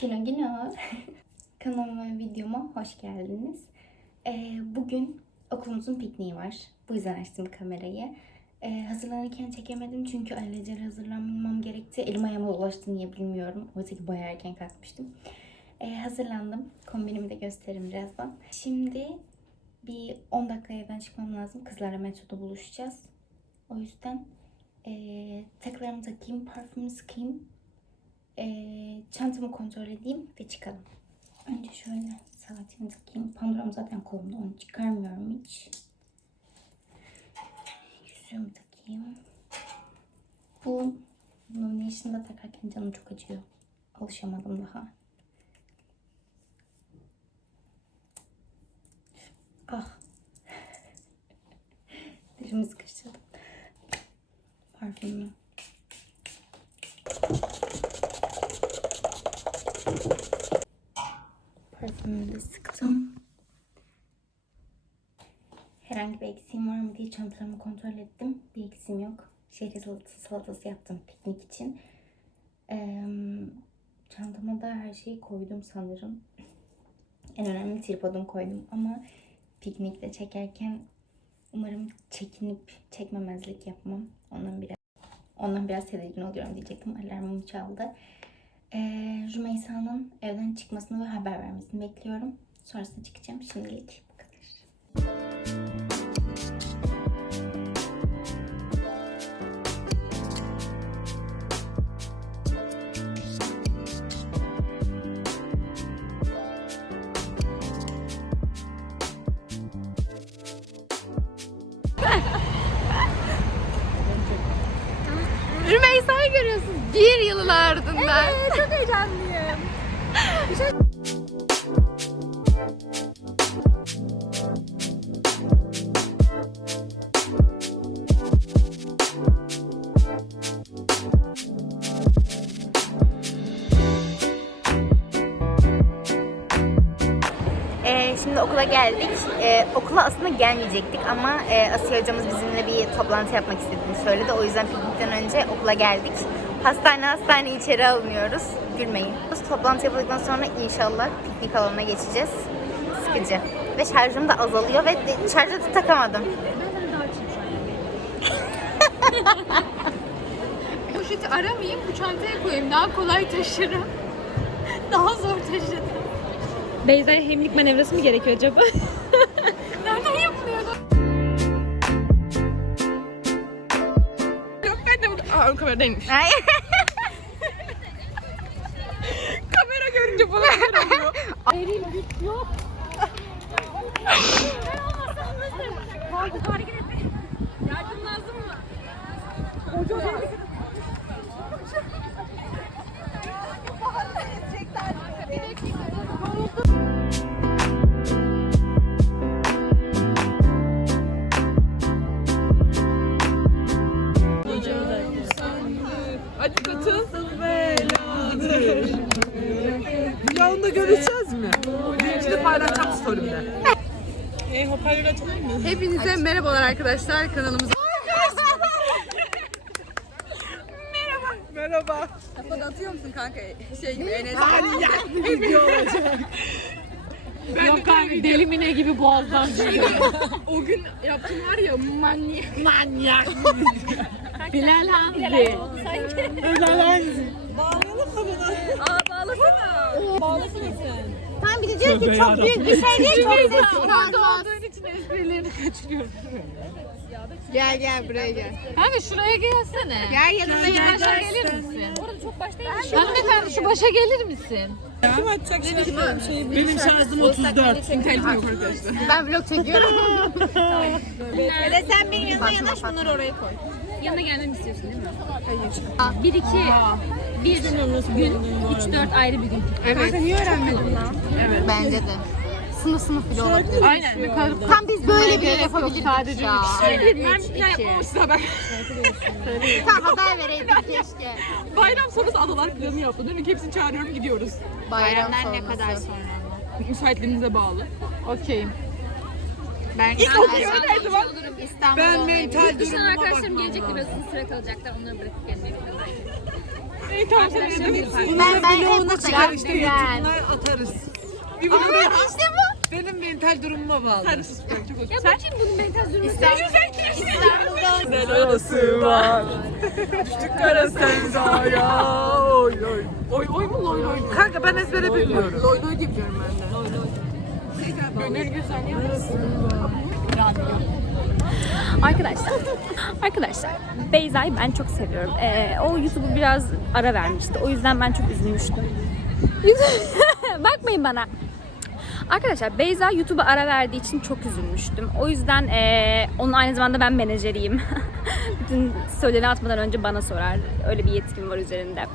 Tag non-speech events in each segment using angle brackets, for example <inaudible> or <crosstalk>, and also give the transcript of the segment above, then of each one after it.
Günaydın. Günaydın. <laughs> Kanalıma ve videoma hoş geldiniz. Ee, bugün okulumuzun pikniği var. Bu yüzden açtım kamerayı. Ee, hazırlanırken çekemedim çünkü ailecere hazırlanmam gerekti. Elim ayağıma dolaştı niye bilmiyorum. Oysa ki bayağı erken kalkmıştım. Ee, hazırlandım. Kombinimi de gösteririm birazdan. Şimdi bir 10 dakika evden çıkmam lazım. Kızlarla metroda buluşacağız. O yüzden ee, takılarımı takayım, parfümümü sıkayım. Ee, çantamı kontrol edeyim ve çıkalım. Önce şöyle saatimi takayım. Pandoram zaten kolumda onu çıkarmıyorum hiç. Yüzüğümü takayım. Bu Nomination'da takarken canım çok acıyor. Alışamadım daha. Ah. <laughs> Derimi sıkıştırdım. Parfümümü. Parfümümü de sıktım. Herhangi bir eksiğim var mı diye çantalarımı kontrol ettim. Bir eksiğim yok. Şehri salatası, salatası yaptım piknik için. Ee, çantama da her şeyi koydum sanırım. En önemli tripodumu koydum ama piknikte çekerken umarım çekinip çekmemezlik yapmam. Ondan biraz ondan biraz tedirgin oluyorum diyecektim. Alarmım çaldı. Ee, Rümeysa'nın evden çıkmasını ve haber vermesini bekliyorum. Sonrasında çıkacağım. Şimdilik bu kadar. Rümeysa'yı görüyorsunuz bir yılın ardından. Evet, çok heyecanlıyım. Ee, şimdi okula geldik. Ee, okula aslında gelmeyecektik ama e, Asiye hocamız bizimle bir toplantı yapmak istediğini söyledi. O yüzden piknikten önce okula geldik. Hastane hastane içeri alınıyoruz. Gülmeyin. Biz toplantı yapıldıktan sonra inşallah piknik alanına geçeceğiz. Sıkıcı. Ve şarjım da azalıyor ve şarjı da takamadım. <laughs> Poşeti aramayayım, bu çantaya koyayım. Daha kolay taşırım. <laughs> Daha zor taşırım. Beyza'ya hemlik manevrası mı gerekiyor acaba? <laughs> ben de burada. Aa ön kameradaymış. Ay. <laughs> Kamera görünce falan oluyor. Yardım Görüşeceğiz mi? Linki de paylaşacağım story'imde. E, hoparlör açalım mı? Hepinize merhabalar arkadaşlar kanalımıza. Merhaba. Kafanı atıyor musun kanka? Şey gibi Enes. Manyak bir video olacak. Yok kanka deli mine gibi boğazdan O gün yaptım var ya manyak. Manyak. <laughs> Bilal Hamdi. Aa bağlasana. Bağlasana sen. Bir de diyor ki çok büyük bir şey değil. Çok ses Orada olduğun için esprilerini kaçırıyorum. Gel gel buraya gel. Kanka şuraya gelsene. Gel yanıma Şu gel. başa gelir misin? Orada çok baştayım. Hanımefendi şu başa gelir misin? Kim açacak şimdi? Benim şarjım 34. İnternetim yok arkadaşlar. Ben vlog çekiyorum. Hele sen benim yanıma yanaş bunları oraya koy. Yanına gelmemi istiyorsun değil mi? Hayır. 1 2 1 gün 3 4 ayrı bir gün. Evet. Niye öğrenmedin lan? Bence de. Sınıf sınıf bile olabilir. Aynen. Tam biz böyle bile yapabilirdik Sadece ya. üç. Ben bir plan yapmamışsın haber. Tam haber vereydik keşke. Bayram sonrası adalar planı yaptı. Ki hepsini çağırıyorum gidiyoruz. Bayram ne sonrası. kadar sonra? Müsaitliğinize bağlı. Okeyim. Ben İlk ben- okuyor nerede bak? İstanbul'da Ben mental Dışarı durumuma arkadaşlarım bakmam gelecek lazım. biraz uzun süre kalacaklar. Onları bırakıp gelmek Ben ben hep çıkar işte YouTube'una atarız. Bir bunu işte bu. Benim mental durumuma bağlı. Ya bakayım bunun mental durumu. Arası var. Küçük kara sevdaya. Oy oy. Oy oy mu loy loy? Kanka ben ezbere bilmiyorum. Loy loy diye biliyorum ben de. Loy loy. Gönül güzel Arkadaşlar, arkadaşlar Beyza'yı ben çok seviyorum. Ee, o YouTube'u biraz ara vermişti. O yüzden ben çok üzülmüştüm. <laughs> Bakmayın bana. Arkadaşlar Beyza YouTube'a ara verdiği için çok üzülmüştüm. O yüzden eee, onun aynı zamanda ben menajeriyim. <laughs> Bütün storylerini atmadan önce bana sorar. Öyle bir yetkim var üzerinde.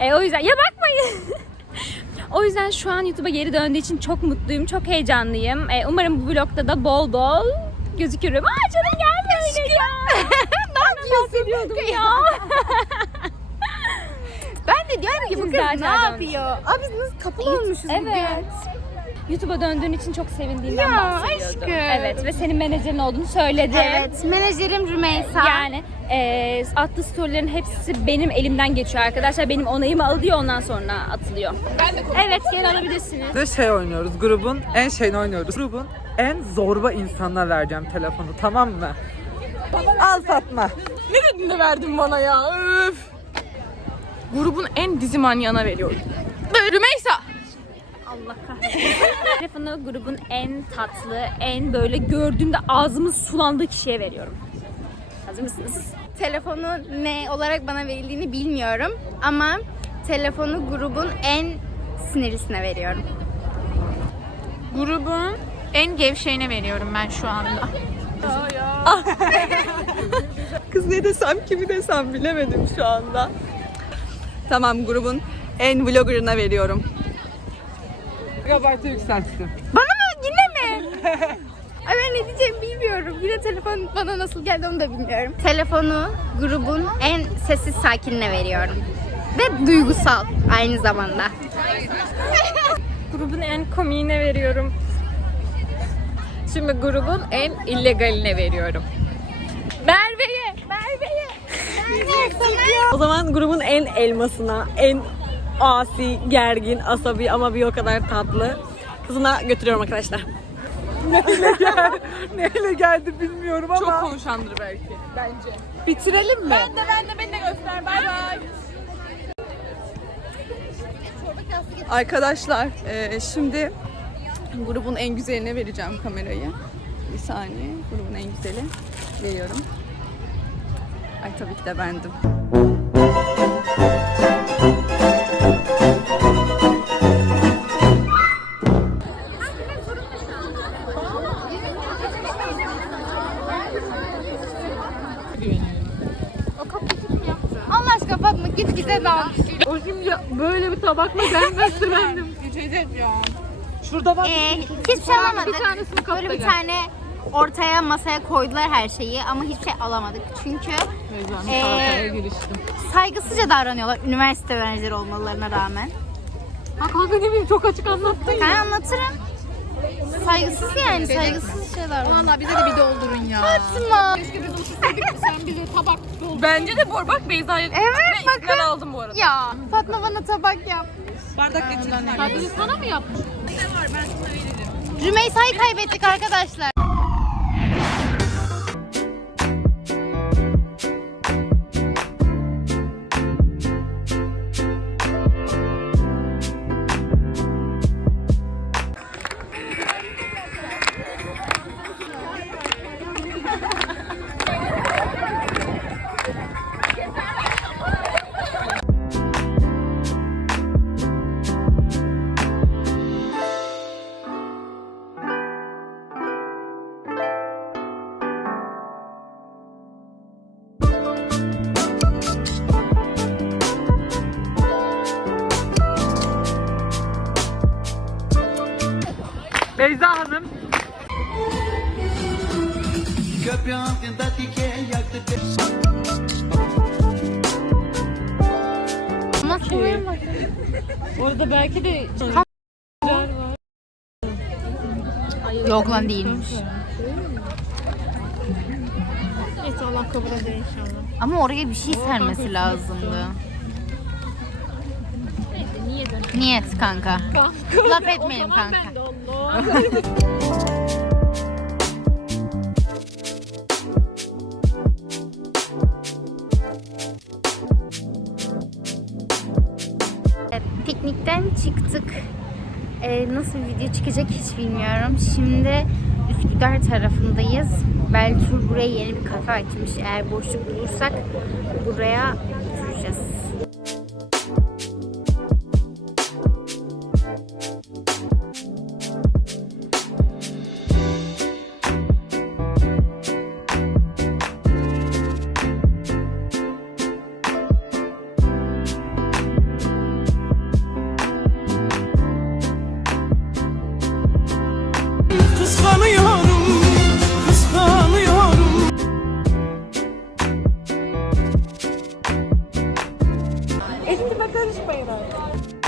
Eee, o yüzden ya bakmayın. <laughs> o yüzden şu an YouTube'a geri döndüğü için çok mutluyum, çok heyecanlıyım. Eee, umarım bu vlogda da bol bol gözükürüm. Aa canım ya. <laughs> ne yapıyorsun? ya. Ben de diyorum ki bu kız ne yapıyor? Abi biz nasıl kapılı olmuşuz Evet. YouTube'a döndüğün için çok sevindiğimden Ya, bahsediyordum. aşkım. Evet ve senin menajerin olduğunu söyledim. Evet, menajerim Rümeysa. Yani e, attığı storylerin hepsi benim elimden geçiyor arkadaşlar. Benim onayımı alıyor ondan sonra atılıyor. evet gel alabilirsiniz. de şey oynuyoruz. Grubun en şeyini oynuyoruz. Grubun en zorba insanına vereceğim telefonu tamam mı? Al Fatma. Ne dedin de verdin bana ya? Öf. Grubun en dizi manyağına veriyorum. Rümeysa. Allah kahretsin. <laughs> Telefonu grubun en tatlı, en böyle gördüğümde ağzımın sulandığı kişiye veriyorum. Hazır mısınız? Telefonu ne olarak bana verildiğini bilmiyorum ama telefonu grubun en sinirlisine veriyorum. Grubun en gevşeğine veriyorum ben şu anda. <laughs> Kız ne desem kimi desem bilemedim şu anda. Tamam grubun en vloggerına veriyorum. Gigabyte'ı yükselttim. Bana mı? Yine mi? <laughs> Ay ben ne diyeceğimi bilmiyorum. Yine telefon bana nasıl geldi onu da bilmiyorum. Telefonu grubun en sessiz sakinine veriyorum. Ve duygusal aynı zamanda. <laughs> Grubun en komiğine veriyorum. Şimdi grubun en illegaline veriyorum. Merve'ye, Merve'ye. O zaman grubun en elmasına, en asi, gergin, asabi ama bir o kadar tatlı kızına götürüyorum arkadaşlar. Neyle <laughs> geldi bilmiyorum ama. Çok konuşandır belki. Bence. Bitirelim mi? Ben de ben de beni de göster. Bay bay. Arkadaşlar e, şimdi grubun en güzeline vereceğim kamerayı. Bir saniye. Grubun en güzeli. Veriyorum. Ay tabii ki de bendim. Böyle bir tabakla gelmezse bendim. Şurada bak. Ee, hiçbir şey alamadık. Bir tanesini kapta Böyle bir gel. tane ortaya masaya koydular her şeyi ama hiçbir şey alamadık. Çünkü Ee, Salataya giriştim. saygısızca davranıyorlar üniversite öğrencileri olmalarına rağmen. Ha kanka ne bileyim çok açık anlattın ya. Ben anlatırım. Saygısız yani saygısız şeyler. Valla bize de bir doldurun ya. Fatma. Sen bize tabak doldur. Bence de bu bak Beyza'ya Evet bakın. ben aldım bu arada. Ya Fatma bana tabak yap. Bardak getir. Sadece sana mı yapmış? Rümeysa'yı kaybettik arkadaşlar. Beyza Hanım. Köprü altında dike yaktı. Orada belki de Yok lan değilmiş. Neyse Allah kabul eder inşallah. Ama oraya bir şey sermesi lazımdı. Niyet kanka. Laf etmeyelim kanka. <laughs> E, Piknikten çıktık. E, nasıl bir video çıkacak hiç bilmiyorum. Şimdi Üsküdar tarafındayız. Beltur buraya yeni bir kafe açmış. Eğer boşluk bulursak buraya Artık.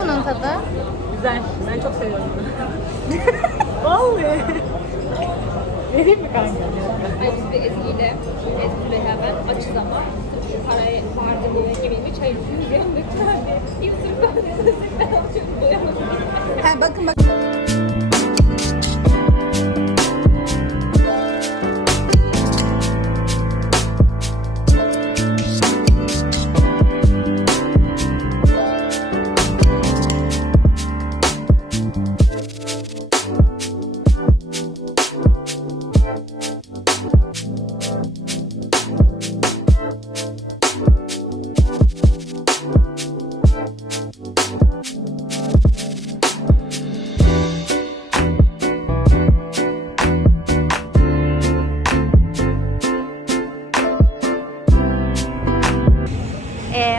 Bunun tadı. Güzel. Ben çok seviyorum. <laughs> <laughs> Vallahi. Vereyim mi kanka? Biz de Ezgi'yle, Ezgi beraber açız ama parayı harcadığı gibi bir çay içiyoruz. Yanındaki <laughs> tane bir sürü kahve ben alıyorum doyamadım. Ha, bakın bak.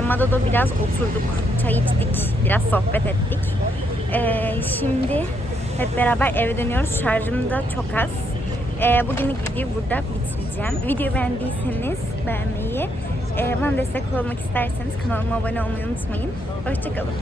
Mada'da biraz oturduk, çay içtik, biraz sohbet ettik. E, şimdi hep beraber eve dönüyoruz. Şarjım da çok az. E, bugünlük videoyu burada bitireceğim. Videoyu beğendiyseniz beğenmeyi, e, bana destek olmak isterseniz kanalıma abone olmayı unutmayın. Hoşçakalın.